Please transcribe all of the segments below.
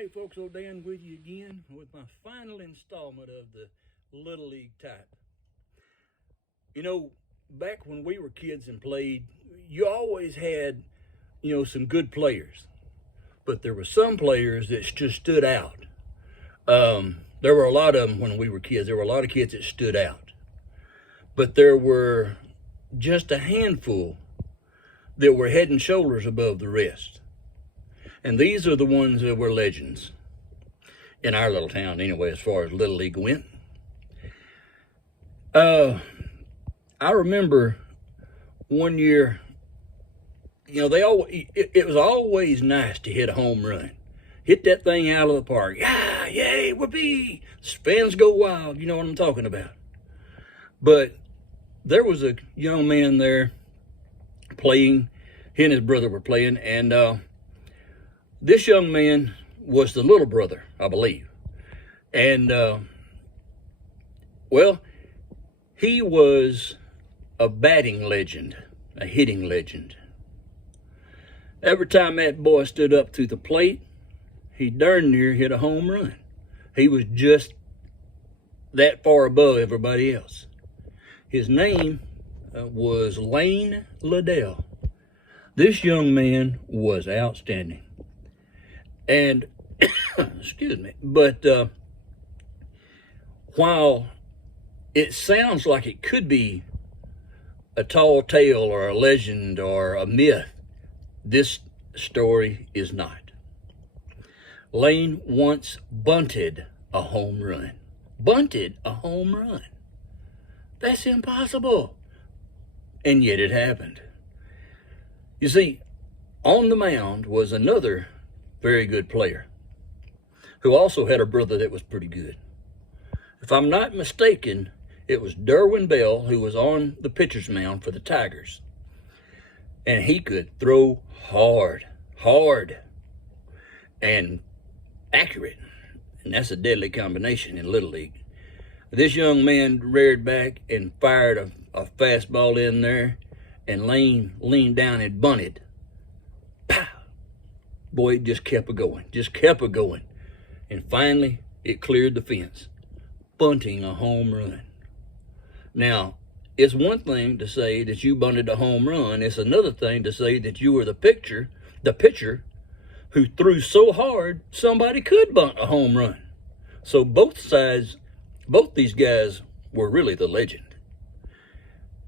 Hey folks, old Dan with you again with my final installment of the Little League type. You know, back when we were kids and played, you always had, some good players. But there were some players that just stood out. There were a lot of them when we were kids. There were a lot of kids that stood out. But there were just a handful that were head and shoulders above the rest. And these are the ones that were legends in our little town anyway, as far as Little League went. I remember one year, it was always nice to hit a home run. Hit that thing out of the park. Yeah, yay, whoopee. Fans go wild. You know what I'm talking about. But there was a young man there playing. He and his brother were playing, and this young man was the little brother, I believe. And, he was a batting legend, a hitting legend. Every time that boy stood up to the plate, he darn near hit a home run. He was just that far above everybody else. His name was Lane Liddell. This young man was outstanding. And, excuse me, but while it sounds like it could be a tall tale or a legend or a myth, this story is not. Lane once bunted a home run. Bunted a home run. That's impossible. And yet it happened. You see, on the mound was another very good player who also had a brother that was pretty good. If I'm not mistaken, it was Derwin Bell who was on the pitcher's mound for the Tigers. And he could throw hard, and accurate. And that's a deadly combination in Little League. This young man reared back and fired a fastball in there, and Lane leaned down and bunted. Pow! Boy, it just kept it going. And finally, it cleared the fence, bunting a home run. Now, it's one thing to say that you bunted a home run. It's another thing to say that you were the pitcher who threw so hard somebody could bunt a home run. So both these guys were really the legend.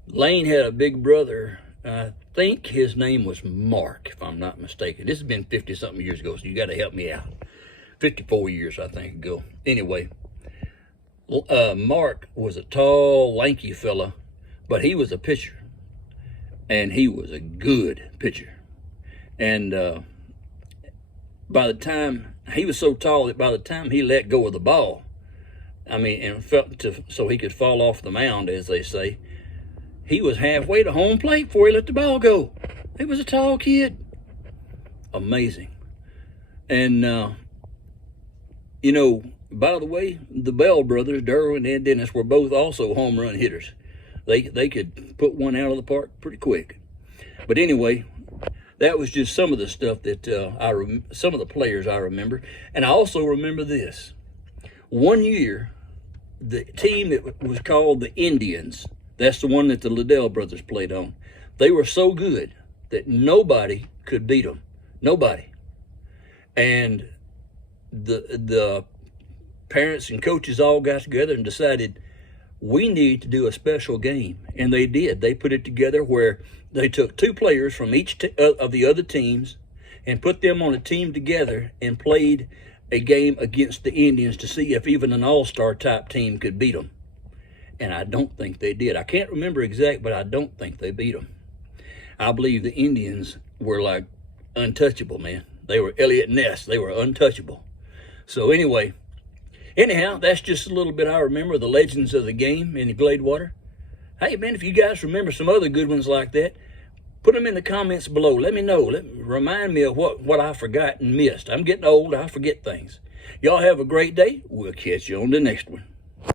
Lane had a big brother. I think his name was Mark, if I'm not mistaken. This has been 50-something years ago, so you got to help me out. 54 years, I think, ago. Anyway, Mark was a tall, lanky fella, but he was a pitcher, and he was a good pitcher. And by the time, he was so tall that by the time he let go of the ball, so he could fall off the mound, as they say, he was halfway to home plate before he let the ball go. He was a tall kid. Amazing. And, by the way, the Bell brothers, Derwin and Dennis, were both also home run hitters. They could put one out of the park pretty quick. But anyway, that was just some of the stuff that some of the players I remember. And I also remember this. One year, the team that was called the Indians, that's the one that the Liddell brothers played on. They were so good that nobody could beat them. Nobody. And the parents and coaches all got together and decided we need to do a special game. And they did. They put it together where they took two players from each of the other teams and put them on a team together and played a game against the Indians to see if even an all-star type team could beat them. And I don't think they did. I can't remember exact, but I don't think they beat them. I believe the Indians were like untouchable, man. They were Elliott Ness. They were untouchable. So anyhow, that's just a little bit I remember the legends of the game in the Gladewater. Hey, man, if you guys remember some other good ones like that, put them in the comments below. Let me know. Remind me of what I forgot and missed. I'm getting old. I forget things. Y'all have a great day. We'll catch you on the next one.